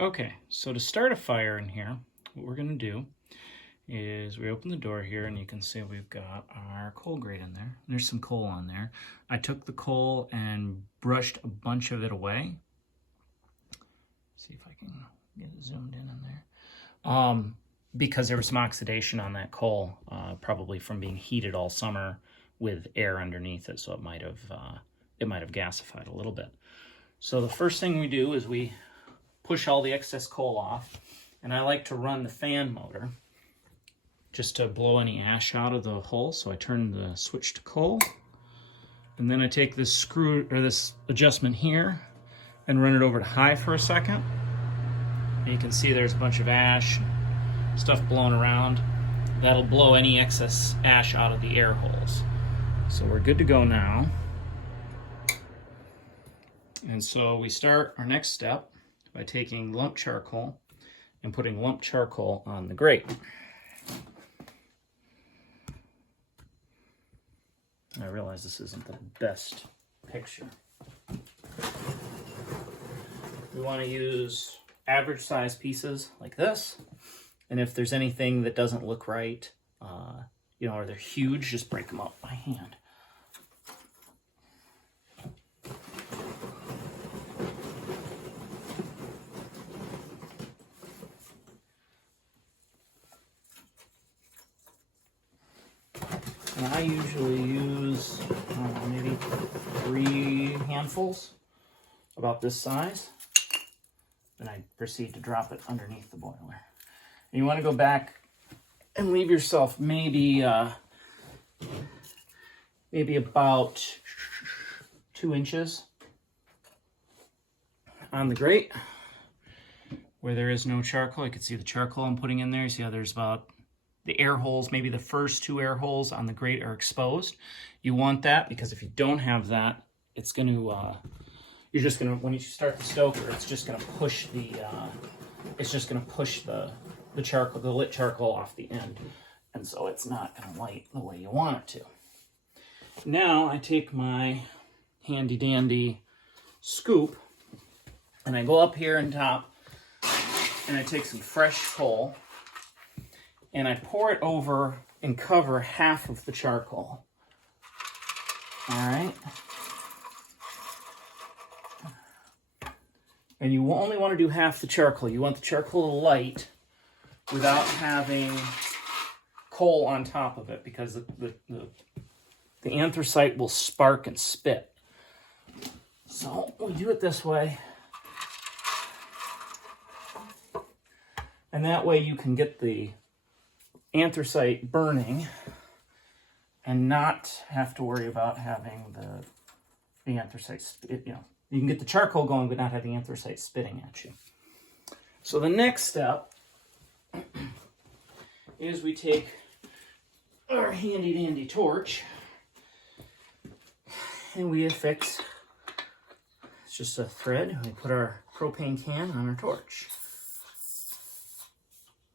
Okay, so to start a fire in here, what we're going to do is we open the door here and you can see we've got our coal grate in there. There's some coal on there. I took the coal and brushed a bunch of it away. See if I can get it zoomed in there. Because there was some oxidation on that coal, probably from being heated all summer with air underneath it, so it might have gasified a little bit. So the first thing we do is we push all the excess coal off, and I like to run the fan motor just to blow any ash out of the hole. So I turn the switch to coal, and then I take this screw or this adjustment here and run it over to high for a second. And you can see there's a bunch of ash, stuff blowing around. That'll blow any excess ash out of the air holes. So we're good to go now. And so we start our next step by taking lump charcoal and putting lump charcoal on the grate. I realize this isn't the best picture. We want to use average size pieces like this. And if there's anything that doesn't look right, or they're huge, just break them up by hand. And I usually use maybe 3 handfuls, about this size. Then I proceed to drop it underneath the boiler. And you want to go back and leave yourself maybe about 2 inches on the grate where there is no charcoal. You can see the charcoal I'm putting in there. You see how there's about the air holes, maybe the first 2 air holes on the grate are exposed. You want that because if you don't have that, it's going to, when you start the stoker, it's just going to push the charcoal, the lit charcoal off the end. And so it's not going to light the way you want it to. Now I take my handy dandy scoop and I go up here on top and I take some fresh coal and I pour it over and cover half of the charcoal. All right. And you only want to do half the charcoal. You want the charcoal to light without having coal on top of it, because the anthracite will spark and spit. So we do it this way. And that way you can get the anthracite burning and not have to worry about having the anthracite, you can get the charcoal going but not have the anthracite spitting at you. So the next step is we take our handy dandy torch and we affix, it's just a thread, and we put our propane can on our torch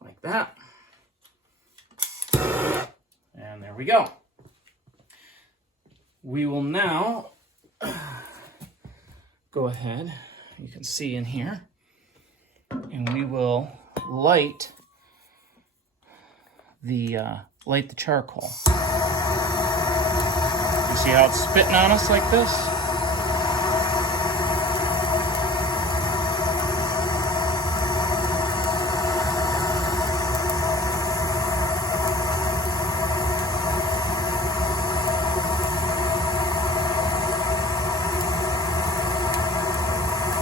like that. And there we go. We will now go ahead, you can see in here, and we will light the charcoal. You see how it's spitting on us like this?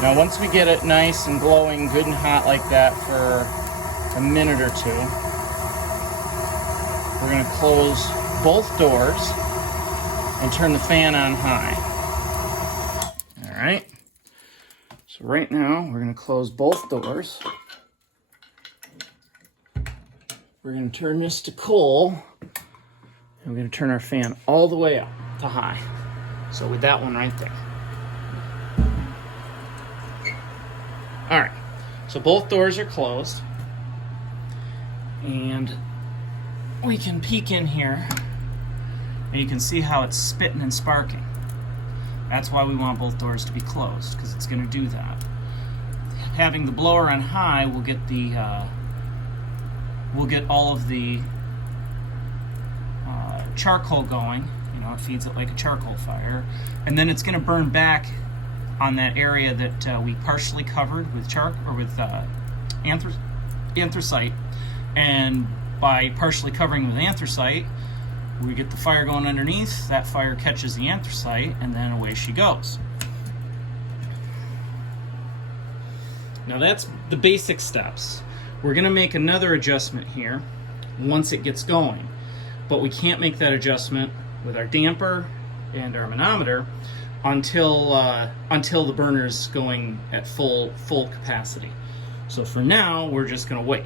Now once we get it nice and glowing, good and hot like that for a minute or 2, we're going to close both doors and turn the fan on high. All right. So right now we're going to close both doors. We're going to turn this to coal, and we're going to turn our fan all the way up to high. So with that one right there. All right, so both doors are closed, and we can peek in here, and you can see how it's spitting and sparking. That's why we want both doors to be closed, because it's going to do that. having the blower on high will get all of the charcoal going. You know, it feeds it like a charcoal fire, and then it's going to burn back on that area that we partially covered with anthracite, and by partially covering with anthracite, we get the fire going underneath. That fire catches the anthracite, and then away she goes. Now that's the basic steps. We're going to make another adjustment here once it gets going, but we can't make that adjustment with our damper and our manometer until the burner's going at full capacity. So for now, we're just going to wait.